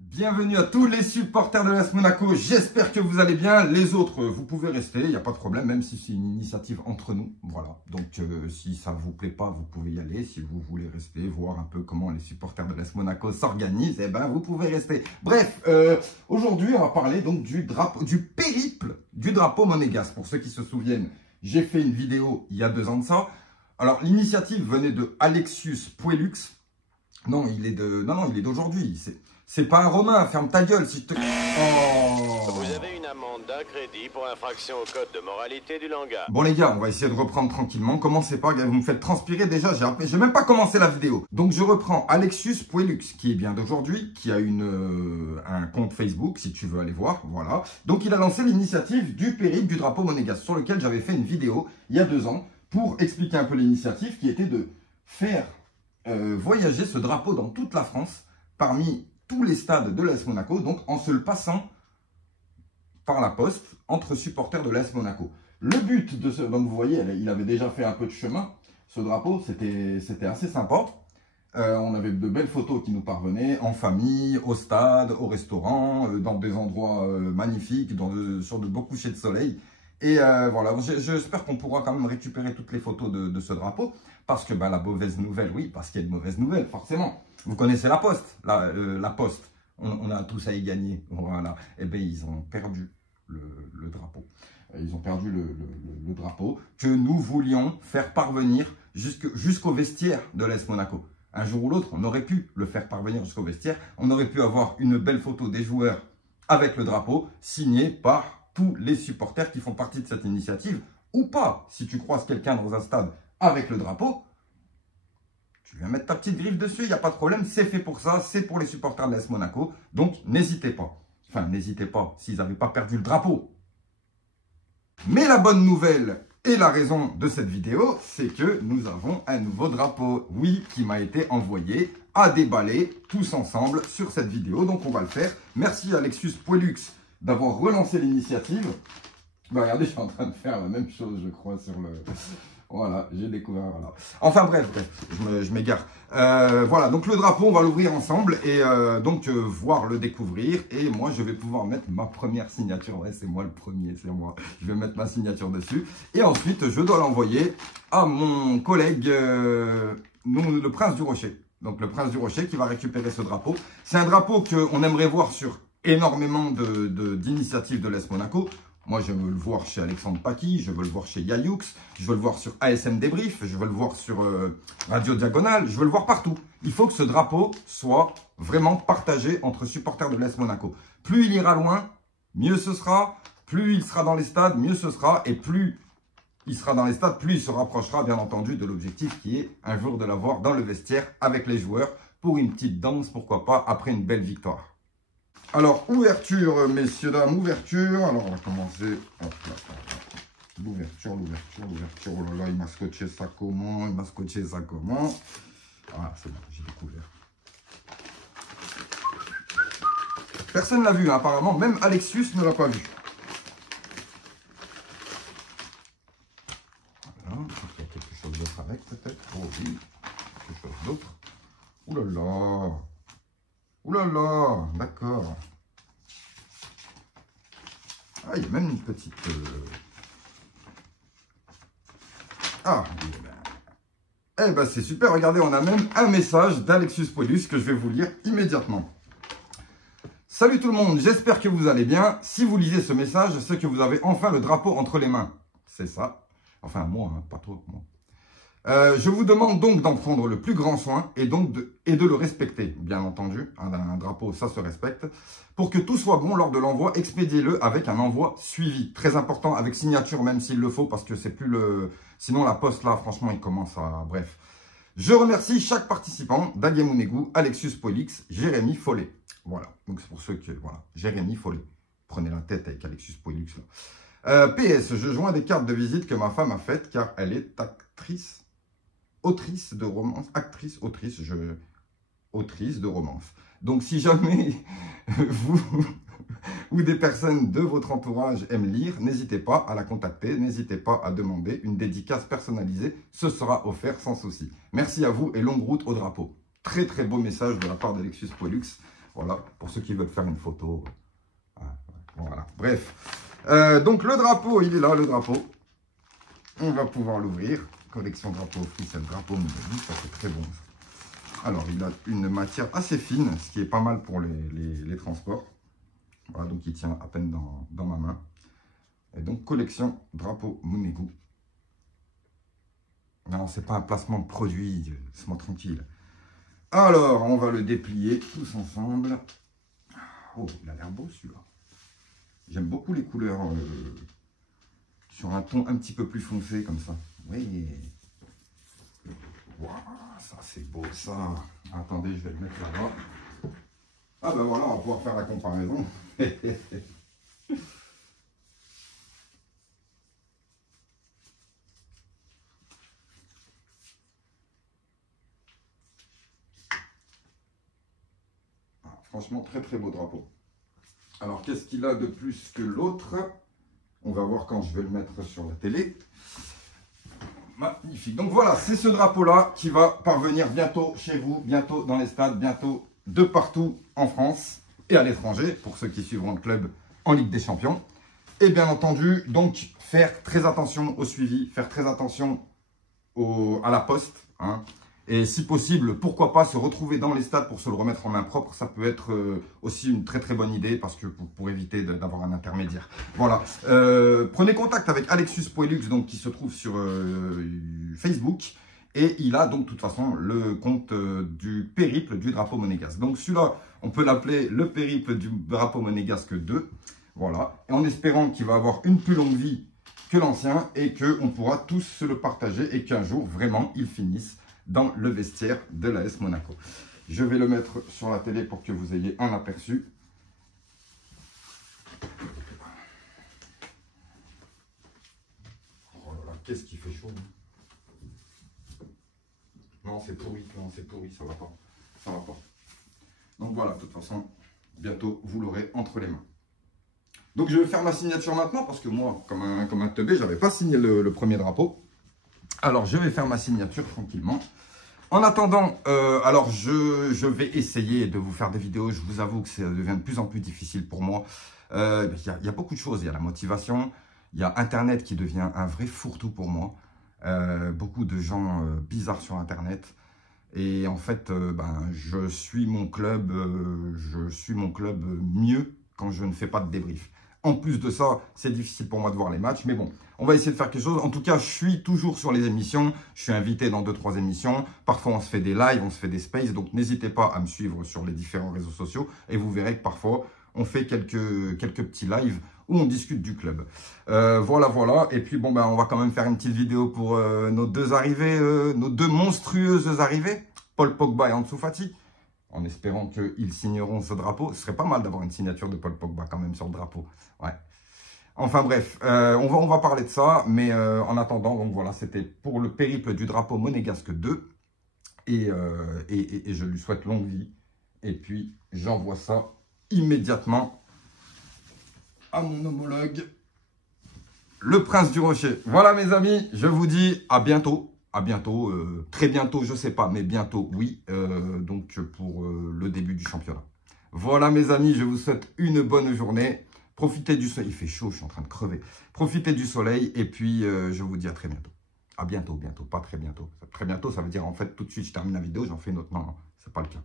Bienvenue à tous les supporters de l'AS Monaco, j'espère que vous allez bien. Les autres, vous pouvez rester, il n'y a pas de problème, même si c'est une initiative entre nous. Voilà, donc si ça ne vous plaît pas, vous pouvez y aller. Si vous voulez rester, voir un peu comment les supporters de l'AS Monaco s'organisent, eh ben vous pouvez rester. Bref, aujourd'hui on va parler donc du périple du drapeau monégasque. Pour ceux qui se souviennent, j'ai fait une vidéo il y a 2 ans de ça. Alors l'initiative venait de Alexius Puellux. Non, il est d'aujourd'hui. C'est pas un Romain, ferme ta gueule si je te... Oh. Vous avez une amende d'un crédit pour infraction au code de moralité du langage. Bon les gars, on va essayer de reprendre tranquillement. Commencez pas, vous me faites transpirer déjà, j'ai même pas commencé la vidéo. Donc je reprends Alexius Puellux, qui est bien d'aujourd'hui, qui a un compte Facebook, si tu veux aller voir, voilà. Donc il a lancé l'initiative du périple du drapeau monégasque, sur lequel j'avais fait une vidéo il y a 2 ans, pour expliquer un peu l'initiative, qui était de faire voyager ce drapeau dans toute la France, parmi tous les stades de l'AS Monaco, donc en se le passant par la poste entre supporters de l'AS Monaco. Le but de ce... Donc vous voyez, il avait déjà fait un peu de chemin. Ce drapeau, c'était assez sympa. On avait de belles photos qui nous parvenaient, en famille, au stade, au restaurant, dans des endroits magnifiques, sur de beaux couchers de soleil. Et voilà, j'espère qu'on pourra quand même récupérer toutes les photos de ce drapeau. Parce que la mauvaise nouvelle, oui, parce qu'il y a de mauvaises nouvelles, forcément. Vous connaissez la Poste, la Poste. On a tous à y gagner. Voilà. Eh bien, ils ont perdu le drapeau. Ils ont perdu le drapeau que nous voulions faire parvenir jusqu'au vestiaire de l'AS Monaco. Un jour ou l'autre, on aurait pu le faire parvenir jusqu'au vestiaire. On aurait pu avoir une belle photo des joueurs avec le drapeau signé par tous les supporters qui font partie de cette initiative. Ou pas, si tu croises quelqu'un dans un stade avec le drapeau, tu viens mettre ta petite griffe dessus, il n'y a pas de problème, c'est fait pour ça, c'est pour les supporters de l'AS Monaco, donc n'hésitez pas. Enfin, n'hésitez pas, s'ils n'avaient pas perdu le drapeau. Mais la bonne nouvelle et la raison de cette vidéo, c'est que nous avons un nouveau drapeau, oui, qui m'a été envoyé à déballer tous ensemble sur cette vidéo, donc on va le faire. Merci à Alexius Puellux d'avoir relancé l'initiative. Regardez, je suis en train de faire la même chose, je crois, sur le... Voilà, j'ai découvert, voilà. Enfin bref, je m'égare. Voilà, donc le drapeau, on va l'ouvrir ensemble et voir le découvrir. Et moi, je vais pouvoir mettre ma première signature. Ouais, c'est moi le premier, c'est moi. Je vais mettre ma signature dessus. Et ensuite, je dois l'envoyer à mon collègue, le Prince du Rocher. Donc le Prince du Rocher qui va récupérer ce drapeau. C'est un drapeau qu'on aimerait voir sur énormément d'initiatives de l'AS Monaco. Moi, je veux le voir chez Alexandre Paquis, je veux le voir chez Yayux, je veux le voir sur ASM Débrief, je veux le voir sur Radio Diagonale, je veux le voir partout. Il faut que ce drapeau soit vraiment partagé entre supporters de l'AS Monaco. Plus il ira loin, mieux ce sera. Plus il sera dans les stades, mieux ce sera. Et plus il sera dans les stades, plus il se rapprochera, bien entendu, de l'objectif qui est un jour de l'avoir dans le vestiaire avec les joueurs pour une petite danse, pourquoi pas, après une belle victoire. Alors, ouverture, messieurs, dames, ouverture. Alors, on va commencer. Hop là, l'ouverture. Oh là là, il m'a scotché ça comment? Ah, c'est bon, j'ai découvert. Personne ne l'a vu, hein, apparemment. Même Alexius ne l'a pas vu. Voilà, il y a quelque chose d'autre avec, peut-être. Oh oui, quelque chose d'autre. Ouh là là. Ouh là là, d'accord. Ah, il y a même une petite... Ah, eh ben c'est super, regardez, on a même un message d'Alexius Puellux que je vais vous lire immédiatement. Salut tout le monde, j'espère que vous allez bien. Si vous lisez ce message, c'est que vous avez enfin le drapeau entre les mains. C'est ça. Enfin, moi, hein, pas trop, moi. Je vous demande donc d'en prendre le plus grand soin et de le respecter, bien entendu. Un drapeau, ça se respecte. Pour que tout soit bon lors de l'envoi, expédiez-le avec un envoi suivi. Très important, avec signature, même s'il le faut, parce que c'est plus le... Sinon, la poste, là, franchement, il commence à... Bref. Je remercie chaque participant, Daguemounegou, Alexius Puellux, Jérémy Follet. Voilà. Donc, c'est pour ceux que... Voilà. Jérémy Follet. Prenez la tête avec Alexius Puellux, là. PS, je joins des cartes de visite que ma femme a faites, car elle est autrice de romance, autrice de romance. Donc, si jamais vous ou des personnes de votre entourage aiment lire, n'hésitez pas à la contacter, n'hésitez pas à demander une dédicace personnalisée, ce sera offert sans souci. Merci à vous et longue route au drapeau. Très très beau message de la part d'Alexius Puellux. Voilà, pour ceux qui veulent faire une photo. Voilà, bref. Donc le drapeau, il est là, le drapeau. On va pouvoir l'ouvrir. Collection drapeau officiel, drapeau Monégasque, ça c'est très bon. Alors, il a une matière assez fine, ce qui est pas mal pour les transports. Voilà, donc il tient à peine dans ma main. Et donc, collection drapeau Monégasque. Non, c'est pas un placement de produit, laisse-moi tranquille. Alors, on va le déplier tous ensemble. Oh, il a l'air beau celui-là. J'aime beaucoup les couleurs sur un ton un petit peu plus foncé comme ça. Oui. Waouh, ça c'est beau ça. Attendez, je vais le mettre là-bas. Ah ben voilà, on va pouvoir faire la comparaison. Franchement, très très beau drapeau. Alors, qu'est-ce qu'il a de plus que l'autre? On va voir quand je vais le mettre sur la télé. Magnifique. Donc voilà, c'est ce drapeau-là qui va parvenir bientôt chez vous, bientôt dans les stades, bientôt de partout en France et à l'étranger, pour ceux qui suivront le club en Ligue des Champions. Et bien entendu, donc, faire très attention au suivi, faire très attention à la poste, hein. Et si possible, pourquoi pas se retrouver dans les stades pour se le remettre en main propre. Ça peut être aussi une très très bonne idée parce que pour éviter d'avoir un intermédiaire. Voilà. Prenez contact avec Alexius Poilux, donc qui se trouve sur Facebook. Et il a donc de toute façon le compte du périple du drapeau monégasque. Donc celui-là, on peut l'appeler le périple du drapeau monégasque 2. Voilà. Et en espérant qu'il va avoir une plus longue vie que l'ancien et qu'on pourra tous se le partager et qu'un jour, vraiment, il finisse dans le vestiaire de l'AS Monaco. Je vais le mettre sur la télé pour que vous ayez un aperçu. Oh là là, qu'est-ce qui fait chaud. Non, c'est pourri, ça va pas. Ça va pas. Donc voilà, de toute façon, bientôt, vous l'aurez entre les mains. Donc je vais faire ma signature maintenant, parce que moi, comme un teubé, je n'avais pas signé le premier drapeau. Alors, je vais faire ma signature tranquillement. En attendant, alors je vais essayer de vous faire des vidéos. Je vous avoue que ça devient de plus en plus difficile pour moi. Il y a beaucoup de choses. Il y a la motivation. Il y a Internet qui devient un vrai fourre-tout pour moi. Beaucoup de gens bizarres sur Internet. Et en fait, je suis mon club mieux quand je ne fais pas de débrief. En plus de ça, c'est difficile pour moi de voir les matchs. Mais bon, on va essayer de faire quelque chose. En tout cas, je suis toujours sur les émissions. Je suis invité dans 2-3 émissions. Parfois, on se fait des lives, on se fait des spaces. Donc, n'hésitez pas à me suivre sur les différents réseaux sociaux. Et vous verrez que parfois, on fait quelques petits lives où on discute du club. Voilà. Et puis, bon, on va quand même faire une petite vidéo pour nos deux arrivées, nos deux monstrueuses arrivées, Paul Pogba et Ansu Fati. En espérant qu'ils signeront ce drapeau. Ce serait pas mal d'avoir une signature de Paul Pogba quand même sur le drapeau. Ouais. Enfin bref, on va parler de ça. Mais en attendant, donc voilà, c'était pour le périple du drapeau monégasque 2. Et je lui souhaite longue vie. Et puis, j'envoie ça immédiatement à mon homologue, le Prince du Rocher. Voilà mes amis, je vous dis à bientôt. À bientôt, très bientôt, je sais pas, mais bientôt, oui, donc pour le début du championnat. Voilà mes amis, je vous souhaite une bonne journée. Profitez du soleil, il fait chaud, je suis en train de crever. Profitez du soleil et puis je vous dis à très bientôt. À bientôt, pas très bientôt. Très bientôt, ça veut dire en fait tout de suite je termine la vidéo, j'en fais une autre. Non, c'est pas le cas.